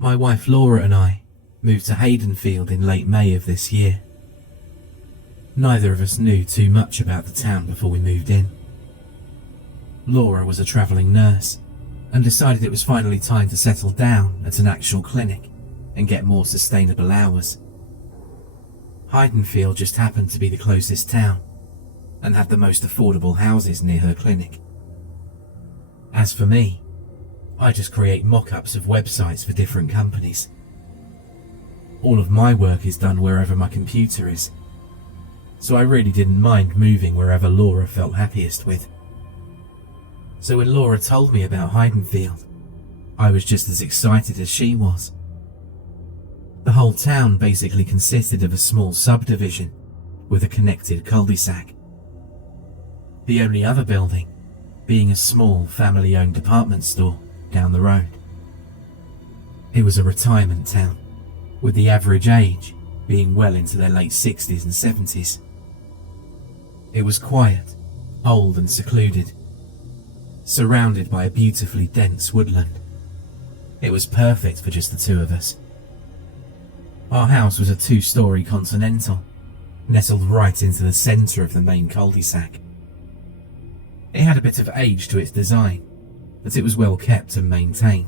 My wife Laura and I moved to Haydenfield in late May of this year. Neither of us knew too much about the town before we moved in. Laura was a travelling nurse and decided it was finally time to settle down at an actual clinic and get more sustainable hours. Haydenfield just happened to be the closest town and had the most affordable houses near her clinic. As for me, I just create mock-ups of websites for different companies. All of my work is done wherever my computer is, so I really didn't mind moving wherever Laura felt happiest with. So when Laura told me about Haydenfield, I was just as excited as she was. The whole town basically consisted of a small subdivision with a connected cul-de-sac. The only other building being a small family-owned department store down the road. It was a retirement town, with the average age being well into their late 60s and 70s. It was quiet, old and secluded, surrounded by a beautifully dense woodland. It was perfect for just the two of us. Our house was a 2-story continental, nestled right into the centre of the main cul-de-sac. It had a bit of age to its design, but it was well kept and maintained.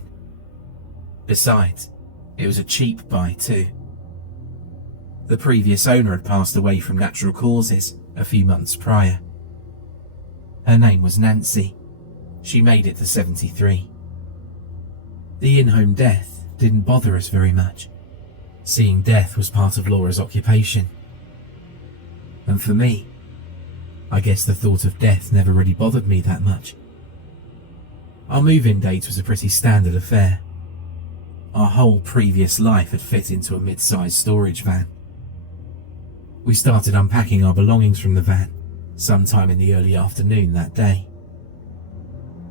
Besides, it was a cheap buy too. The previous owner had passed away from natural causes a few months prior. Her name was Nancy. She made it to 73. The in-home death didn't bother us very much. Seeing death was part of Laura's occupation. And for me, I guess the thought of death never really bothered me that much. Our move-in date was a pretty standard affair. Our whole previous life had fit into a mid-sized storage van. We started unpacking our belongings from the van sometime in the early afternoon that day.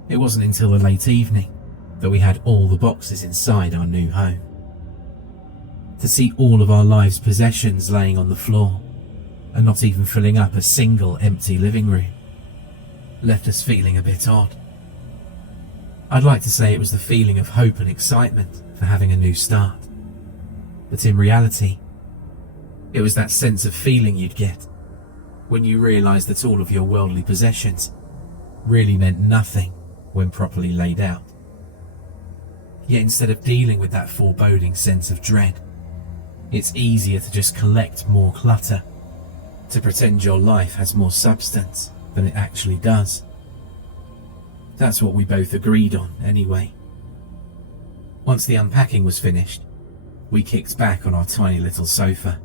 It wasn't until the late evening that we had all the boxes inside our new home. To see all of our lives' possessions laying on the floor and not even filling up a single empty living room left us feeling a bit odd. I'd like to say it was the feeling of hope and excitement for having a new start, but in reality, it was that sense of feeling you'd get when you realised that all of your worldly possessions really meant nothing when properly laid out. Yet instead of dealing with that foreboding sense of dread, it's easier to just collect more clutter, to pretend your life has more substance than it actually does. That's what we both agreed on, anyway. Once the unpacking was finished, we kicked back on our tiny little sofa.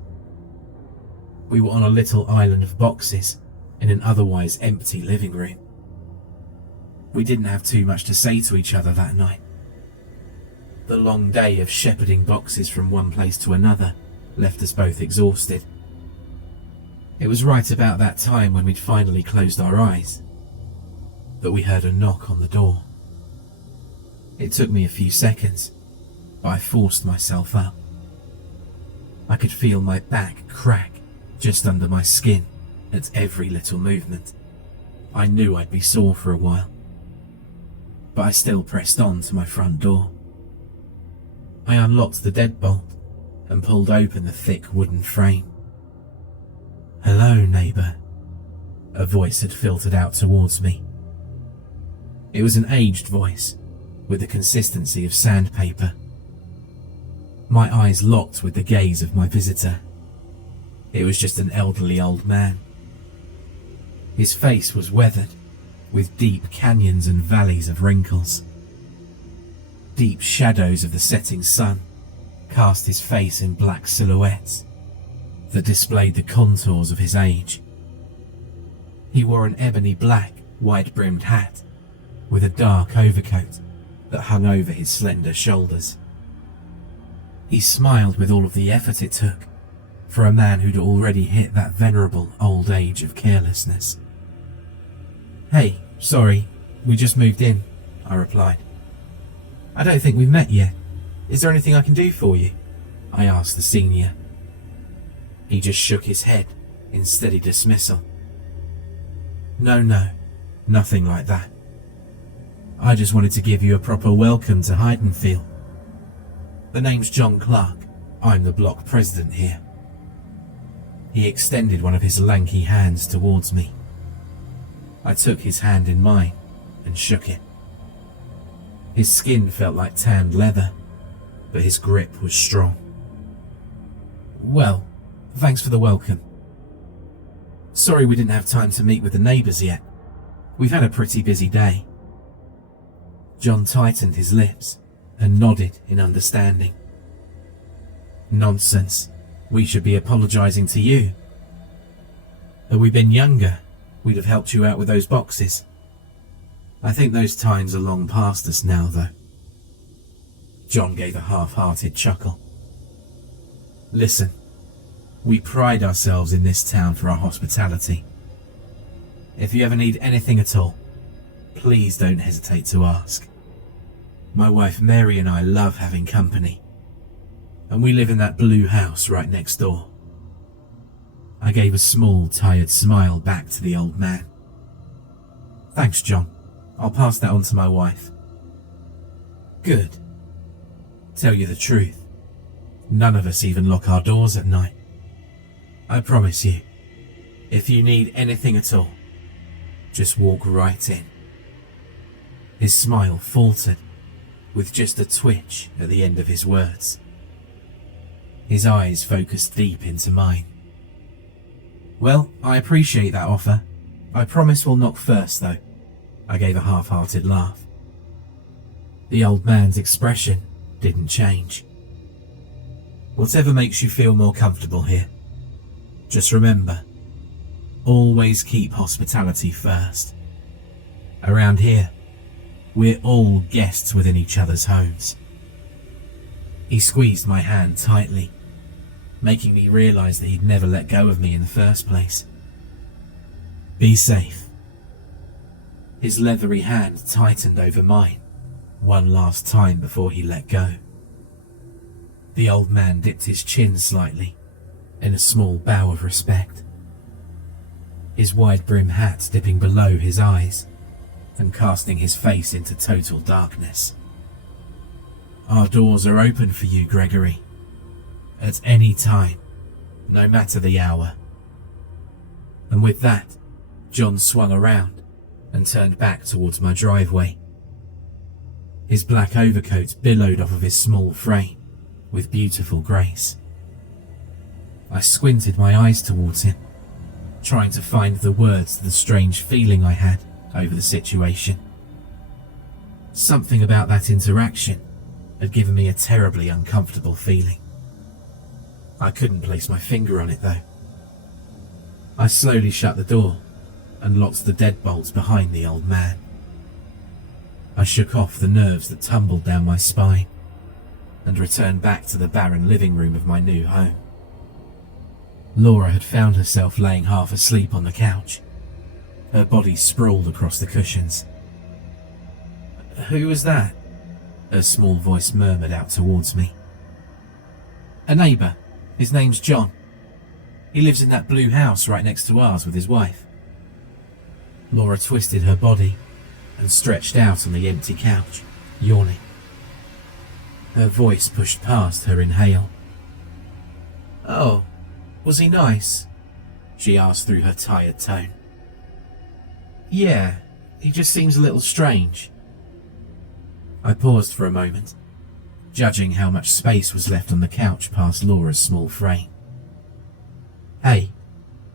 We were on a little island of boxes in an otherwise empty living room. We didn't have too much to say to each other that night. The long day of shepherding boxes from one place to another left us both exhausted. It was right about that time when we'd finally closed our eyes that we heard a knock on the door. It took me a few seconds, but I forced myself up. I could feel my back crack just under my skin at every little movement. I knew I'd be sore for a while, but I still pressed on to my front door. I unlocked the deadbolt and pulled open the thick wooden frame. "Hello, neighbour," a voice had filtered out towards me. It was an aged voice, with the consistency of sandpaper. My eyes locked with the gaze of my visitor. It was just an elderly old man. His face was weathered, with deep canyons and valleys of wrinkles. Deep shadows of the setting sun cast his face in black silhouettes that displayed the contours of his age. He wore an ebony black, wide-brimmed hat with a dark overcoat that hung over his slender shoulders. He smiled with all of the effort it took for a man who'd already hit that venerable old age of carelessness. "Hey, sorry, we just moved in," I replied. "I don't think we've met yet. Is there anything I can do for you?" I asked the senior. He just shook his head in steady dismissal. No, nothing like that. I just wanted to give you a proper welcome to Haydenfield. The name's John Clark. I'm the block president here." He extended one of his lanky hands towards me. I took his hand in mine and shook it. His skin felt like tanned leather, but his grip was strong. "Well, thanks for the welcome. Sorry we didn't have time to meet with the neighbours yet. We've had a pretty busy day." John tightened his lips and nodded in understanding. "Nonsense. We should be apologising to you. Had we been younger, we'd have helped you out with those boxes. I think those times are long past us now, though." John gave a half-hearted chuckle. "Listen, we pride ourselves in this town for our hospitality. If you ever need anything at all, please don't hesitate to ask. My wife Mary and I love having company, and we live in that blue house right next door." I gave a small, tired smile back to the old man. "Thanks, John. I'll pass that on to my wife." "Good. Tell you the truth, none of us even lock our doors at night. I promise you, if you need anything at all, just walk right in." His smile faltered, with just a twitch at the end of his words. His eyes focused deep into mine. "Well, I appreciate that offer. I promise we'll knock first, though." I gave a half-hearted laugh. The old man's expression didn't change. "Whatever makes you feel more comfortable here. Just remember, always keep hospitality first. Around here, we're all guests within each other's homes." He squeezed my hand tightly, making me realise that he'd never let go of me in the first place. "Be safe." His leathery hand tightened over mine one last time before he let go. The old man dipped his chin slightly in a small bow of respect, his wide-brimmed hat dipping below his eyes and casting his face into total darkness. "Our doors are open for you, Gregory, at any time, no matter the hour." And with that, John swung around and turned back towards my driveway. His black overcoat billowed off of his small frame with beautiful grace. I squinted my eyes towards him, trying to find the words to the strange feeling I had over the situation. Something about that interaction had given me a terribly uncomfortable feeling. I couldn't place my finger on it, though. I slowly shut the door and locked the deadbolts behind the old man. I shook off the nerves that tumbled down my spine and returned back to the barren living room of my new home. Laura had found herself laying half asleep on the couch, her body sprawled across the cushions. "Who was that?" her small voice murmured out towards me. "A neighbour. His name's John. He lives in that blue house right next to ours with his wife." Laura twisted her body and stretched out on the empty couch, yawning. Her voice pushed past her inhale. "Oh, was he nice?" she asked through her tired tone. "Yeah, he just seems a little strange." I paused for a moment, judging how much space was left on the couch past Laura's small frame. "Hey,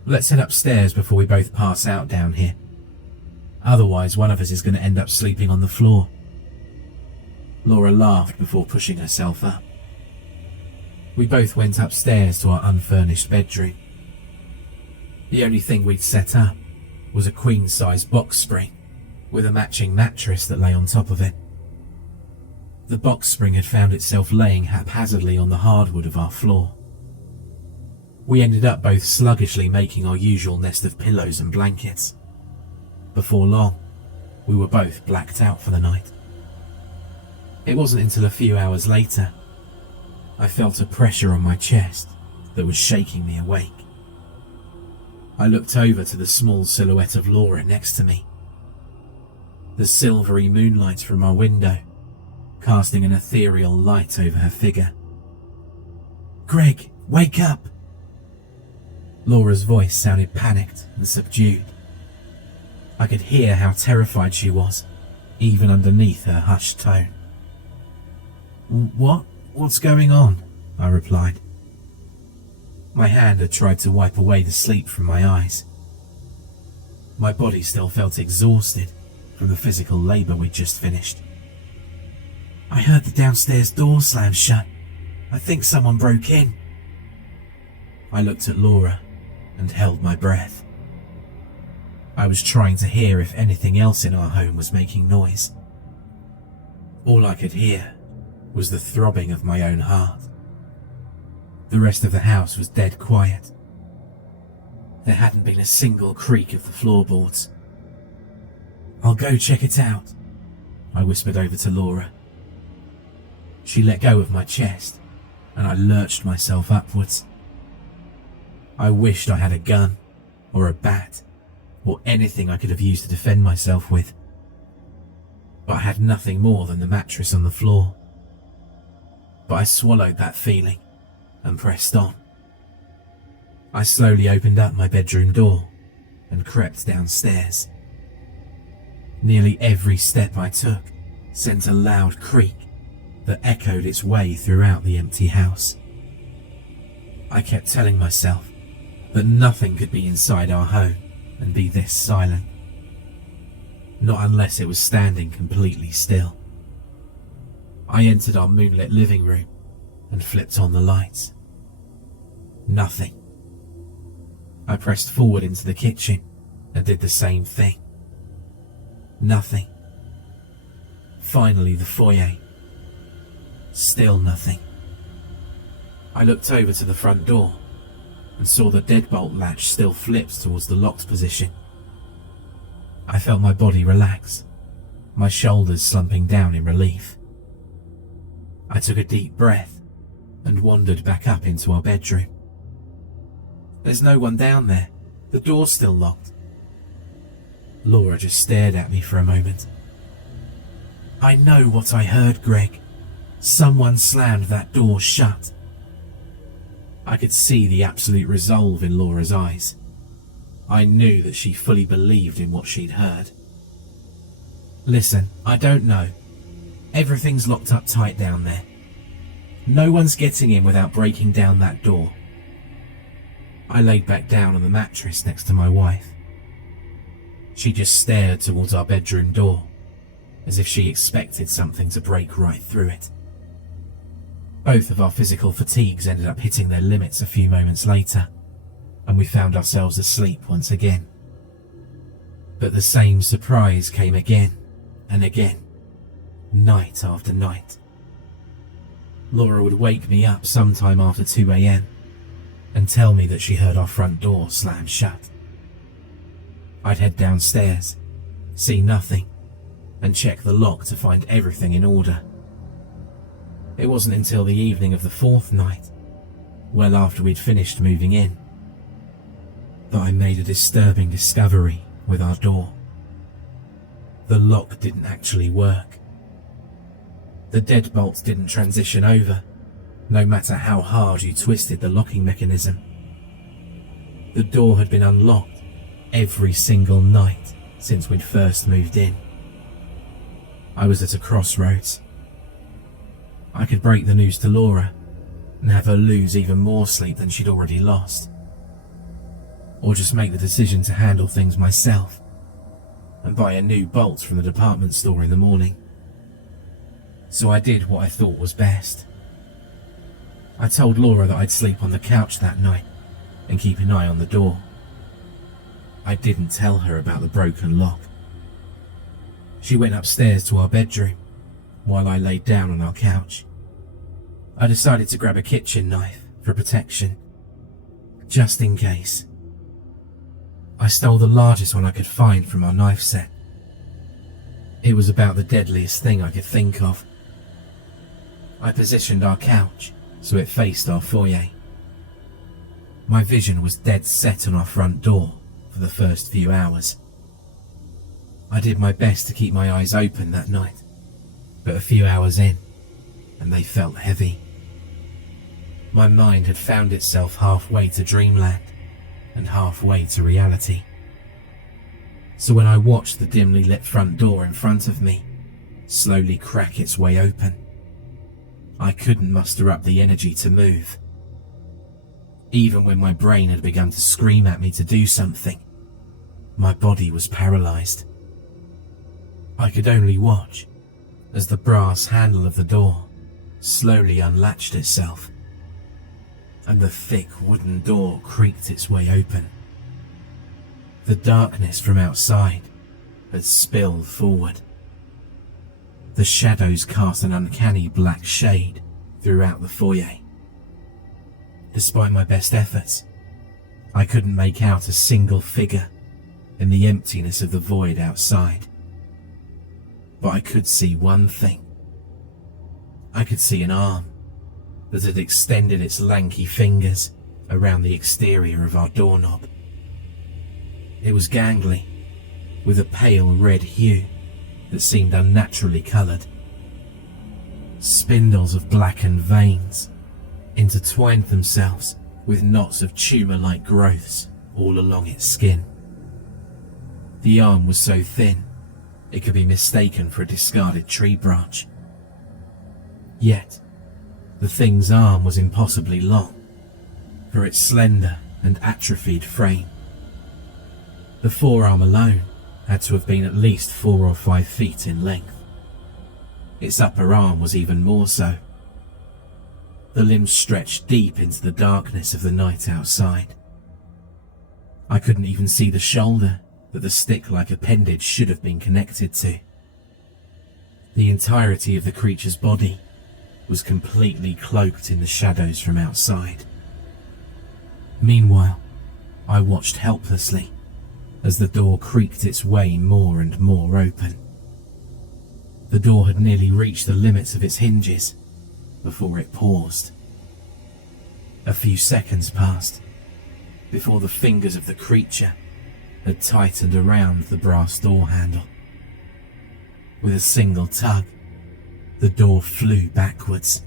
let's head upstairs before we both pass out down here. Otherwise, one of us is going to end up sleeping on the floor." Laura laughed before pushing herself up. We both went upstairs to our unfurnished bedroom. The only thing we'd set up was a queen-size box spring with a matching mattress that lay on top of it. The box spring had found itself laying haphazardly on the hardwood of our floor. We ended up both sluggishly making our usual nest of pillows and blankets. Before long, we were both blacked out for the night. It wasn't until a few hours later I felt a pressure on my chest that was shaking me awake. I looked over to the small silhouette of Laura next to me. The silvery moonlight from our window casting an ethereal light over her figure. Greg, wake up! Laura's voice sounded panicked and subdued. I could hear how terrified she was, even underneath her hushed tone. What's going on? I replied. My hand had tried to wipe away the sleep from my eyes. My body still felt exhausted from the physical labour we'd just finished. I heard the downstairs door slam shut. I think someone broke in. I looked at Laura and held my breath. I was trying to hear if anything else in our home was making noise. All I could hear was the throbbing of my own heart. The rest of the house was dead quiet. There hadn't been a single creak of the floorboards. I'll go check it out, I whispered over to Laura. She let go of my chest, and I lurched myself upwards. I wished I had a gun, or a bat, or anything I could have used to defend myself with. But I had nothing more than the mattress on the floor. But I swallowed that feeling and pressed on. I slowly opened up my bedroom door and crept downstairs. Nearly every step I took sent a loud creak that echoed its way throughout the empty house. I kept telling myself that nothing could be inside our home and be this silent. Not unless it was standing completely still. I entered our moonlit living room and flipped on the lights. Nothing. I pressed forward into the kitchen and did the same thing. Nothing. Finally, the foyer. Still nothing. I looked over to the front door and saw the deadbolt latch still flipped towards the locked position. I felt my body relax, my shoulders slumping down in relief. I took a deep breath and wandered back up into our bedroom. There's no one down there. The door's still locked. Laura just stared at me for a moment. I know what I heard, Greg. Someone slammed that door shut. I could see the absolute resolve in Laura's eyes. I knew that she fully believed in what she'd heard. Listen, I don't know. Everything's locked up tight down there. No one's getting in without breaking down that door. I laid back down on the mattress next to my wife. She just stared towards our bedroom door, as if she expected something to break right through it. Both of our physical fatigues ended up hitting their limits a few moments later, and we found ourselves asleep once again. But the same surprise came again and again, night after night. Laura would wake me up sometime after 2 a.m. and tell me that she heard our front door slam shut. I'd head downstairs, see nothing, and check the lock to find everything in order. It wasn't until the evening of the fourth night, well after we'd finished moving in, that I made a disturbing discovery with our door. The lock didn't actually work. The deadbolt didn't transition over, no matter how hard you twisted the locking mechanism. The door had been unlocked every single night since we'd first moved in. I was at a crossroads. I could break the news to Laura and have her lose even more sleep than she'd already lost. Or just make the decision to handle things myself and buy a new bolt from the department store in the morning. So I did what I thought was best. I told Laura that I'd sleep on the couch that night and keep an eye on the door. I didn't tell her about the broken lock. She went upstairs to our bedroom while I laid down on our couch. I decided to grab a kitchen knife for protection, just in case. I stole the largest one I could find from our knife set. It was about the deadliest thing I could think of. I positioned our couch so it faced our foyer. My vision was dead set on our front door for the first few hours. I did my best to keep my eyes open that night, but a few hours in, and they felt heavy. My mind had found itself halfway to dreamland and halfway to reality. So when I watched the dimly lit front door in front of me slowly crack its way open, I couldn't muster up the energy to move. Even when my brain had begun to scream at me to do something, my body was paralyzed. I could only watch as the brass handle of the door slowly unlatched itself, and the thick wooden door creaked its way open. The darkness from outside had spilled forward. The shadows cast an uncanny black shade throughout the foyer. Despite my best efforts, I couldn't make out a single figure in the emptiness of the void outside. But I could see one thing. I could see an arm that had extended its lanky fingers around the exterior of our doorknob. It was gangly, with a pale red hue that seemed unnaturally coloured. Spindles of blackened veins intertwined themselves with knots of tumour-like growths all along its skin. The arm was so thin it could be mistaken for a discarded tree branch. Yet, the thing's arm was impossibly long for its slender and atrophied frame. The forearm alone had to have been at least 4 or 5 feet in length. Its upper arm was even more so. The limbs stretched deep into the darkness of the night outside. I couldn't even see the shoulder that the stick-like appendage should have been connected to. The entirety of the creature's body was completely cloaked in the shadows from outside. Meanwhile, I watched helplessly as the door creaked its way more and more open. The door had nearly reached the limits of its hinges before it paused. A few seconds passed before the fingers of the creature had tightened around the brass door handle. With a single tug, the door flew backwards.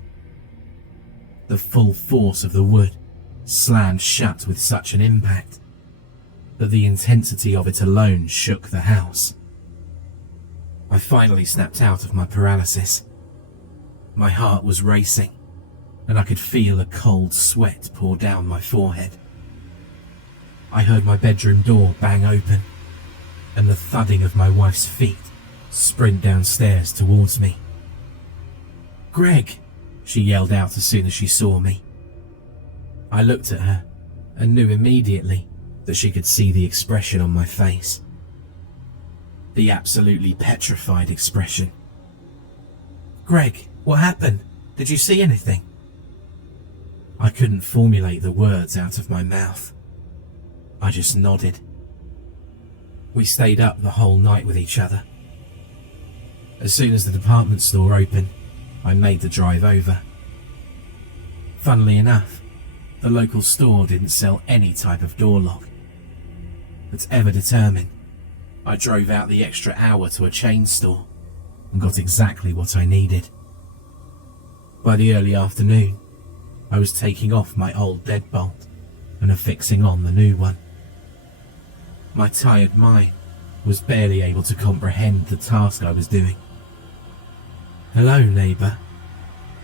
The full force of the wood slammed shut with such an impact that the intensity of it alone shook the house. I finally snapped out of my paralysis. My heart was racing, and I could feel a cold sweat pour down my forehead. I heard my bedroom door bang open, and the thudding of my wife's feet sprint downstairs towards me. "Greg!" she yelled out as soon as she saw me. I looked at her and knew immediately that she could see the expression on my face. The absolutely petrified expression. "Greg, what happened? Did you see anything?" I couldn't formulate the words out of my mouth. I just nodded. We stayed up the whole night with each other. As soon as the department store opened, I made the drive over. Funnily enough, the local store didn't sell any type of door lock. But ever determined, I drove out the extra hour to a chain store and got exactly what I needed. By the early afternoon, I was taking off my old deadbolt and affixing on the new one. My tired mind was barely able to comprehend the task I was doing. "Hello, neighbour,"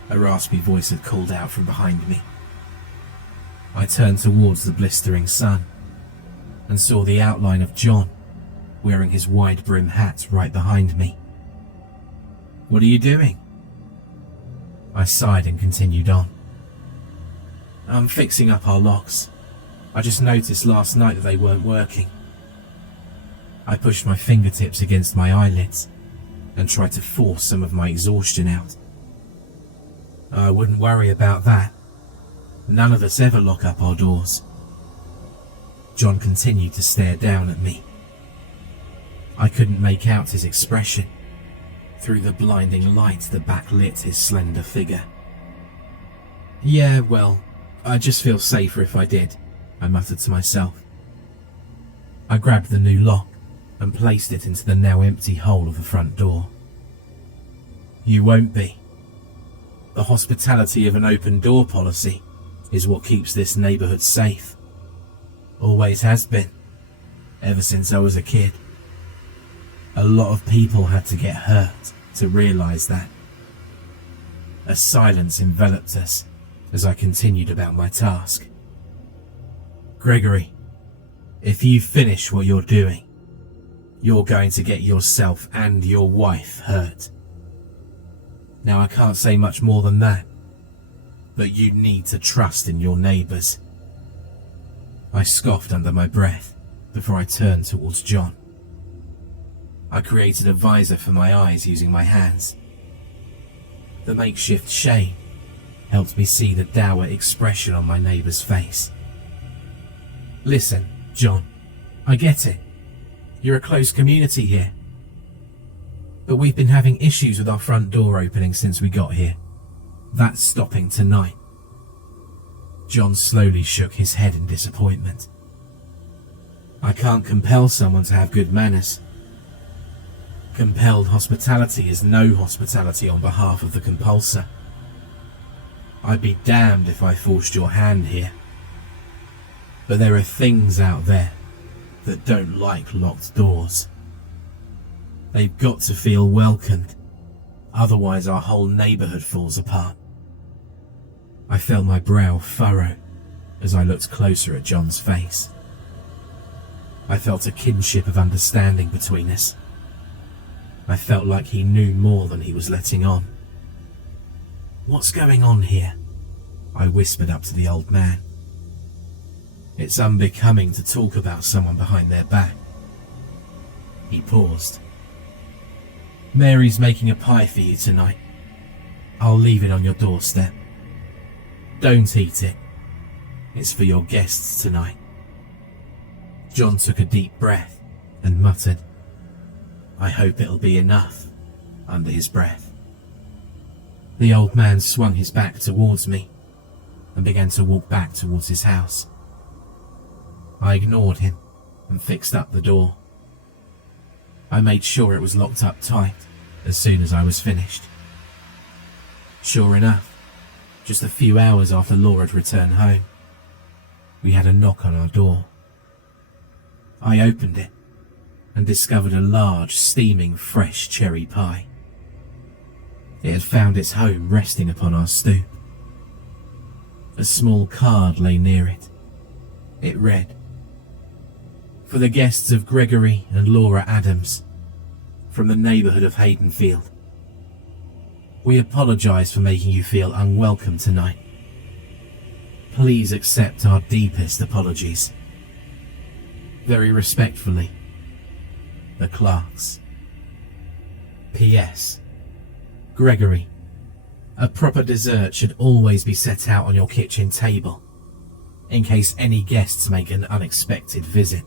a raspy voice had called out from behind me. I turned towards the blistering sun and saw the outline of John wearing his wide brim hat right behind me. "What are you doing?" I sighed and continued on. "I'm fixing up our locks. I just noticed last night that they weren't working." I pushed my fingertips against my eyelids and tried to force some of my exhaustion out. "I wouldn't worry about that. None of us ever lock up our doors." John continued to stare down at me. I couldn't make out his expression through the blinding light that backlit his slender figure. "Yeah, well, I'd just feel safer if I did," I muttered to myself. I grabbed the new lock and placed it into the now empty hole of the front door. "You won't be. The hospitality of an open door policy is what keeps this neighborhood safe. Always has been, ever since I was a kid. A lot of people had to get hurt to realize that. A silence enveloped us as I continued about my task. Gregory, if you finish what you're doing, you're going to get yourself and your wife hurt. Now, I can't say much more than that, but you need to trust in your neighbors. I scoffed under my breath before I turned towards John. I created a visor for my eyes using my hands. The makeshift shade helped me see the dour expression on my neighbor's face. Listen, John, I get it. You're a close community here. But we've been having issues with our front door opening since we got here. That's stopping tonight. John slowly shook his head in disappointment. I can't compel someone to have good manners. Compelled hospitality is no hospitality on behalf of the compulsor. I'd be damned if I forced your hand here. But there are things out there that don't like locked doors. They've got to feel welcomed, otherwise our whole neighborhood falls apart. I felt my brow furrow as I looked closer at John's face. I felt a kinship of understanding between us. I felt like he knew more than he was letting on. What's going on here? I whispered up to the old man. It's unbecoming to talk about someone behind their back. He paused. Mary's making a pie for you tonight. I'll leave it on your doorstep. Don't eat it. It's for your guests tonight. John took a deep breath and muttered, I hope it'll be enough, under his breath. The old man swung his back towards me and began to walk back towards his house. I ignored him and fixed up the door. I made sure it was locked up tight as soon as I was finished. Sure enough, just a few hours after Laura had returned home, we had a knock on our door. I opened it and discovered a large, steaming, fresh cherry pie. It had found its home resting upon our stoop. A small card lay near it. It read, For the guests of Gregory and Laura Adams, from the neighborhood of Haydenfield. We apologize for making you feel unwelcome tonight. Please accept our deepest apologies. Very respectfully, the Clarks. P.S. Gregory, a proper dessert should always be set out on your kitchen table, in case any guests make an unexpected visit.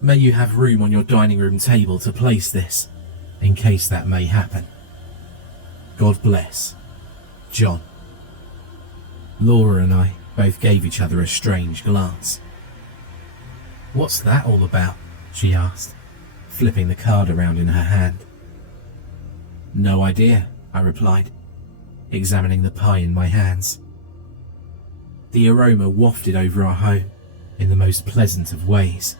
May you have room on your dining room table to place this, in case that may happen. God bless, John. Laura and I both gave each other a strange glance. What's that all about? She asked, flipping the card around in her hand. No idea, I replied, examining the pie in my hands. The aroma wafted over our home in the most pleasant of ways.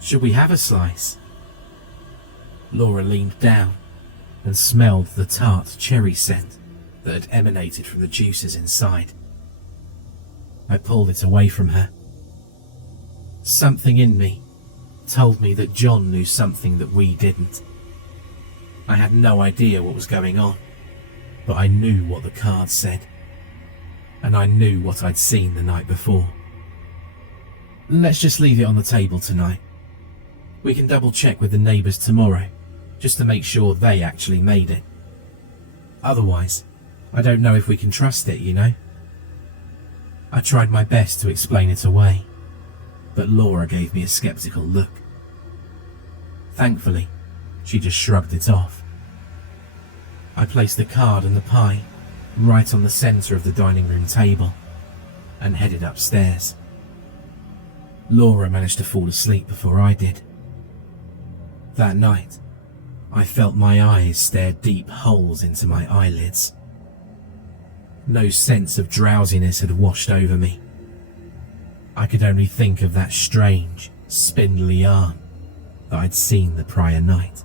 Should we have a slice? Laura leaned down and smelled the tart cherry scent that had emanated from the juices inside. I pulled it away from her. Something in me told me that John knew something that we didn't. I had no idea what was going on, but I knew what the card said, and I knew what I'd seen the night before. Let's just leave it on the table tonight. We can double check with the neighbours tomorrow, just to make sure they actually made it. Otherwise, I don't know if we can trust it, you know? I tried my best to explain it away, but Laura gave me a skeptical look. Thankfully, she just shrugged it off. I placed the card and the pie right on the centre of the dining room table and headed upstairs. Laura managed to fall asleep before I did. That night, I felt my eyes stare deep holes into my eyelids. No sense of drowsiness had washed over me. I could only think of that strange, spindly arm that I'd seen the prior night.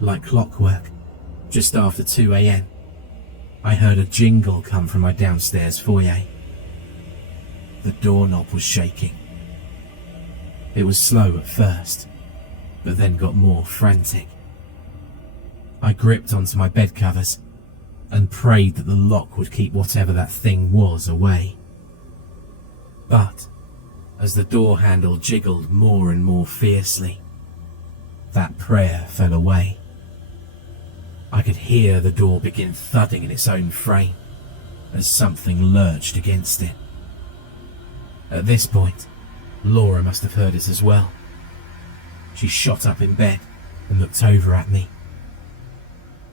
Like clockwork, just after 2 a.m, I heard a jingle come from my downstairs foyer. The doorknob was shaking. It was slow at first, but then got more frantic. I gripped onto my bed covers and prayed that the lock would keep whatever that thing was away. But as the door handle jiggled more and more fiercely, that prayer fell away. I could hear the door begin thudding in its own frame as something lurched against it. At this point, Laura must have heard it as well. She shot up in bed and looked over at me.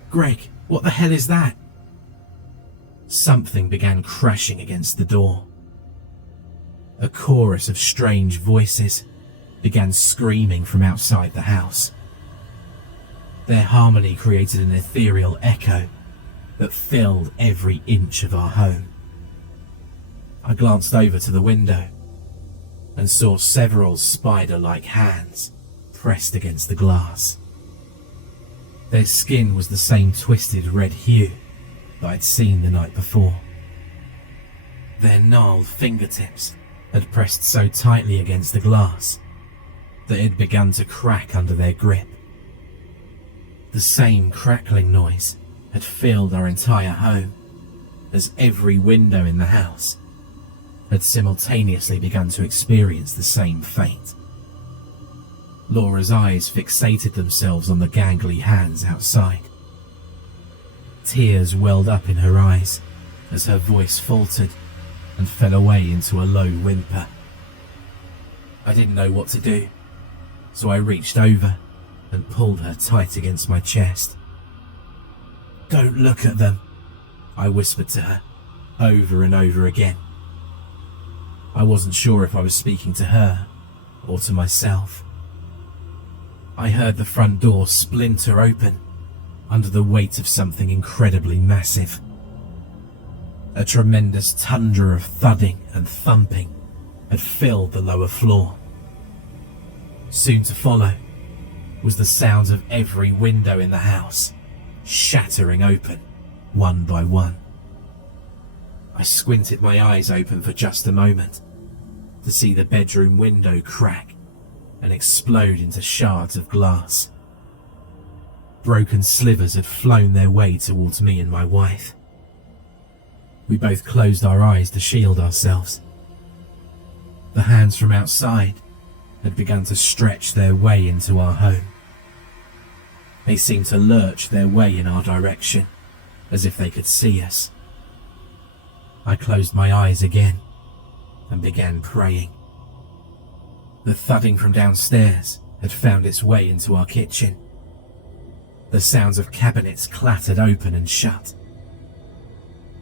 "Greg, what the hell is that?" Something began crashing against the door. A chorus of strange voices began screaming from outside the house. Their harmony created an ethereal echo that filled every inch of our home. I glanced over to the window and saw several spider-like hands pressed against the glass. Their skin was the same twisted red hue that I'd seen the night before. Their gnarled fingertips had pressed so tightly against the glass that it had begun to crack under their grip. The same crackling noise had filled our entire home, as every window in the house had simultaneously begun to experience the same fate. Laura's eyes fixated themselves on the gangly hands outside. Tears welled up in her eyes as her voice faltered and fell away into a low whimper. I didn't know what to do, so I reached over and pulled her tight against my chest. "Don't look at them," I whispered to her, over and over again. I wasn't sure if I was speaking to her or to myself. I heard the front door splinter open under the weight of something incredibly massive. A tremendous tundra of thudding and thumping had filled the lower floor. Soon to follow was the sound of every window in the house shattering open, one by one. I squinted my eyes open for just a moment to see the bedroom window crack and explode into shards of glass. Broken slivers had flown their way towards me and my wife. We both closed our eyes to shield ourselves. The hands from outside had begun to stretch their way into our home. They seemed to lurch their way in our direction, as if they could see us. I closed my eyes again and began praying. The thudding from downstairs had found its way into our kitchen. The sounds of cabinets clattered open and shut.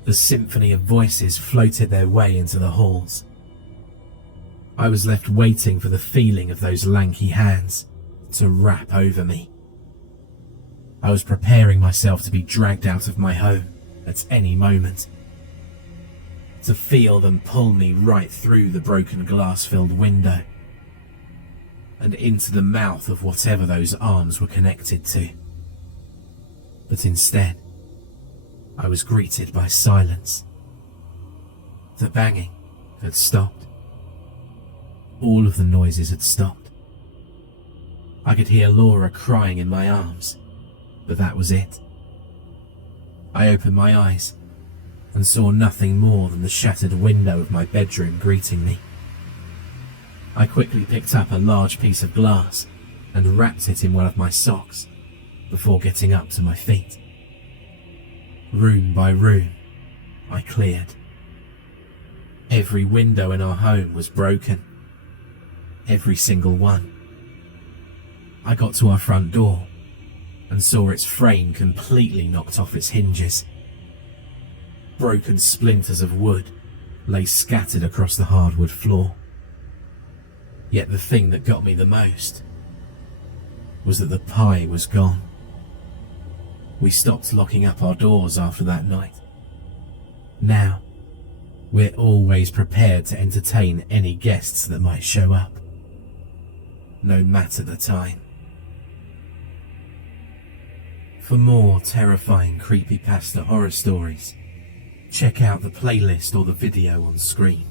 The symphony of voices floated their way into the halls. I was left waiting for the feeling of those lanky hands to wrap over me. I was preparing myself to be dragged out of my home at any moment. To feel them pull me right through the broken glass-filled window and into the mouth of whatever those arms were connected to. But instead, I was greeted by silence. The banging had stopped. All of the noises had stopped. I could hear Laura crying in my arms, but that was it. I opened my eyes and saw nothing more than the shattered window of my bedroom greeting me. I quickly picked up a large piece of glass and wrapped it in one of my socks before getting up to my feet. Room by room, I cleared. Every window in our home was broken. Every single one. I got to our front door and saw its frame completely knocked off its hinges. Broken splinters of wood lay scattered across the hardwood floor. Yet the thing that got me the most was that the pie was gone. We stopped locking up our doors after that night, Now, we're always prepared to entertain any guests that might show up, no matter the time. For more terrifying creepypasta horror stories, check out the playlist or the video on screen.